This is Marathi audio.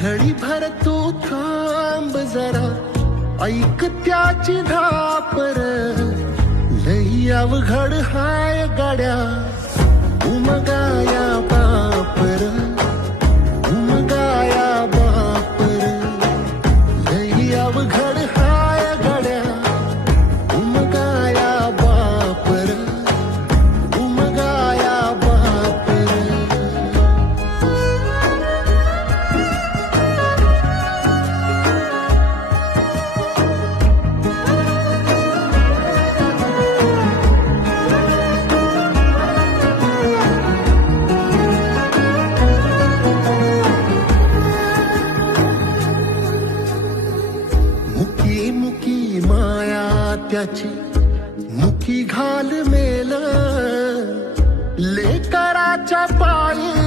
घडी भर तू थांब जरा, ऐक त्याची धापर. लई अवघड हाय गाड्या, उमगाया बापर, उमगाया बापर. लई अवघड हाय गाड्या, उमगाया बापर, उमगाया बापर. मुकी मुकी माया त्याची, मुकी घाल मेल लेकराच्या पायी.